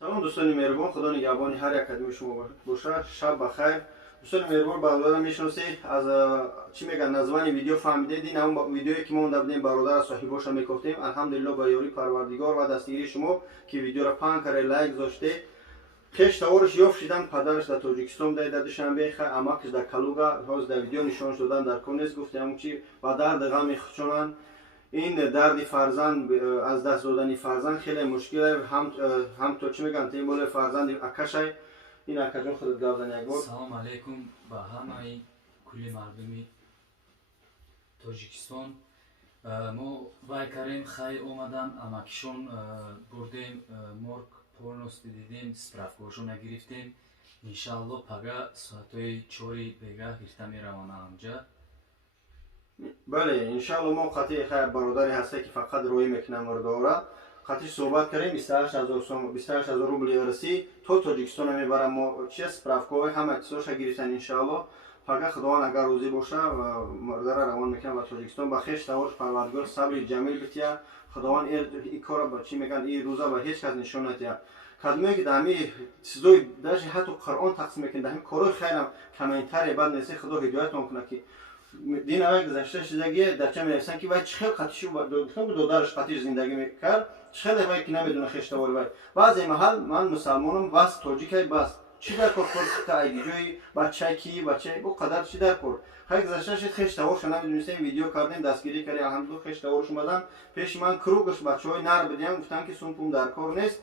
Салом дӯстони меҳрубон, худо нигоҳбони ҳар як қадами шумо бошад. Шаб бахайр. Дӯстони меҳрубон, бародарам мешиносед, аз чӣ мегӯянд, названи видео фаҳмидед. Ин ҳамон видеое ки мо монда будем бародар соҳибоша мекуфтем. Алҳамдулиллоҳ ба ёрии Парвардигор ва дастгирии шумо ки видеоро паҳн каред, лайк зоштед. Хеш тавориш ёфт шидан, падараш дар Тоҷикистон буда дар Душанбе, амакаш дар Калуга. ҳозир дар видео нишонаш додан дар Конес гуфтем ҳамон чи ба дарди ғам мехӯчонанд. ин дарди фарзанд, аз даст додани фарзанд хеле мушкил е. ҳамто чӣ мегӯянд, тем более фарзанди акашай. ин акаҷон худат гап зани як бор. Салом алейкум ба ҳамаи кулли мардуми Тоҷикистон. Мо вай карем хайр омадан, амакишон бурдем, морг полностью дидем, справкаҳошона гирифтем. Иншааллоҳ пага соатҳои 4 бегаҳ ирта меравонам ҳамҷа. бале, иншааллоҳ мо қатъи хайр бародаре ҳаста ки фақат роӣ мекунам мурдора. қатъи суҳбат кардем 28000 сом, 28000 рубли ирсӣ то Тоҷикистон мебарам. мо чи справкаҳои ҳама чизоша гирифтан. иншааллоҳ пага худованд агар рӯзӣ боша мурдара равон мекунам ба Тоҷикистон. ба хеш тавош Парвардигор сабри ҷамил бития. худованд ин кора ба чӣ мегӯянд, ин рӯза ба ҳеҷ кас нишон натия. кадмое ки дар ҳамин чизои даже ҳатто Қуръон тақсим мекунед, дар ҳамин корои хайрам комментарие бад нерсе. худо ҳидоятон кунад ки дин авай гузашта шидагие дарча менависанд ки вай чӣ хел қатъишу додараш қатъиш зиндагӣ мекард, чӣ хеле вай ки намедона хештавори вай. баъзе маҳал ман мусалмонам, бас тоҷикай, бас чӣ дар кор пурсита айдиҷои бачаи ки бачаи бо қадар чӣ дар кор. хай гузашта шид хештаворша намедонистем, видео кардем, дастгирӣ кардем. алҳамдулиллоҳ хештаворш омадан пеши ман кругаш бачаҳои нар бидиям, гуфтам ки сумпум дар кор нест,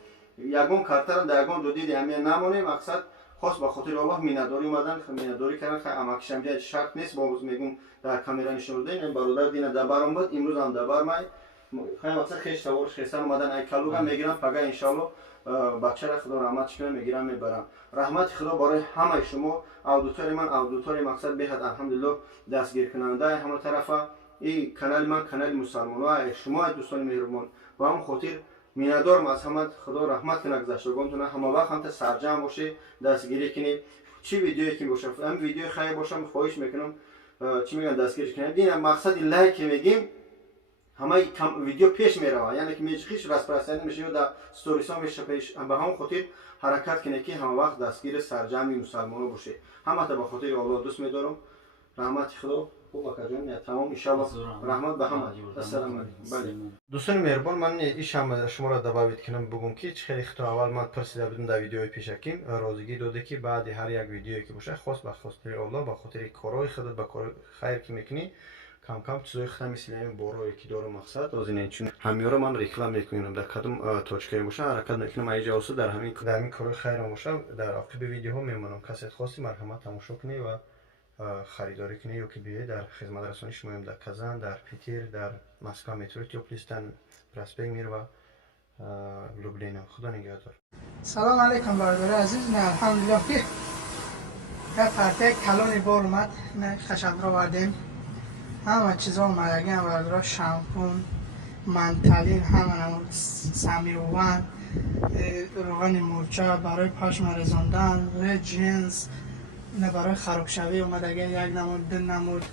ягон картарам дар ягон додиди ҳамия намонем. мақсад хос ба хотири Аллоҳ миннатдорӣ омадан, миннатдорӣ кардан. хай амакишамҷа шарт нест, боз мегум дар камера нишон додем. бародар дина дабар омад, имрӯз ҳам дабар май. хай мақсад хеш тавориш хесан омадан ай Калуга мегирам. пага иншааллоҳ бачара худо раҳматш кунад мегирам мебарам. раҳмати худо барои ҳамаи шумо. аудиторияи ман аудиторияи мақсад беҳад алҳамдулиллоҳ дастгиркунандаи ҳама тарафа. ин канали ман канали мусалмоноа. шумо дӯстони меҳрубон, ба ҳамон хотир миннатдорам аз ҳама. худо раҳмат кунад гузаштагонтона. ҳама вақт ҳамта сарҷамъ бошед, дастгирӣ кунед. чӣ видеое ки боша, ҳамин видеои хайр боша, хоҳиш мекунам чӣ мегӯянд, дастгириш кунед. ин мақсади лайк ки мегим, ҳамаи видео пеш мерава, яъне ки мечиқиш распространение меша ё дар сторисон меша пеш. ба ҳамон хотир ҳаракат кунед ки ҳама вақт дастгири сарҷамъи мусалмонон бошед. ҳамата ба хотири Аллоҳ дӯст медорам. раҳмати худо. хуб акаҷон, тамом. иншааллоҳ раҳмат ба ҳама. ассалому алайкум. бале дӯстони меҳрубон, ман ишам шуморо дабавит кунам бугум ки чӣ хеле хито аввал ман пурсида будам дар видеои пешакин розигӣ дода ки баъди ҳар як видеое ки боша хос ба хотири Аллоҳ, ба хотири корои худат, ба кори хайр ки мекунӣ, кам кам чизои худам мисли ҳамин борое ки дорам мақсад озине чун ҳамёро ман реклам мекунам. дар кадом точкае боша ҳаракат мекунам. аиҷа оса дар ҳамин корои хайрам боша, дар оқиби видеоҳо мемонам. касе хости марҳамат тамошо кунед ва харидорӣ кунед ё ки биёед дар хизматрасонӣ шумоем дар Казан, дар Питер, дар Москва метро Теплистан, Проспект Мир ва Люблино. худо нигаҳдор. салом алейкум бародари азиз. алҳамдулиллоҳ ки як партияи калони бор омад. хашакро вардем, ҳама чизо омадагиам бародаро, шампун, манталин, ҳама намуд, самиован, рӯғани мурча барои пашма резондан, ред джинс, ина барои харокшавӣ омадаги як намуд, ду намуд.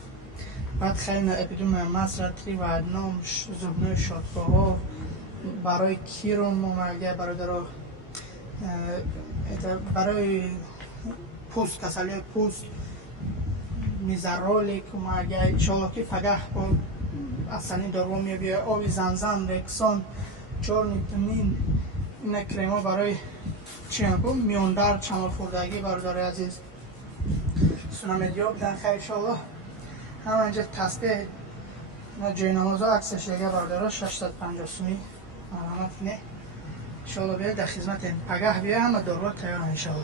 баъд хайна эпидума масра, три ва одном, зубнои шодкоҳо, барои кирум омадаги бародаро, барои пӯст, касалиҳои пӯст, мизаролик омадаги иншоаллоҳ ки пагаҳ бо асани дорво мебиёд, оби замзам, рексон, чорнитунин, ина кремо барои миёндард, шамолхӯрдагӣ бародари азиз. сунамедиҳо бидан хайр иншоаллоҳ. ҳама инҷа тасбеҳ, ҷойнамозо аксаш яга бародаро 650 сумӣ марҳамат кинед. иншоаллоҳ биёед дар хизматем. пагаҳ биёед ҳама дорво тайёр иншоаллоҳ.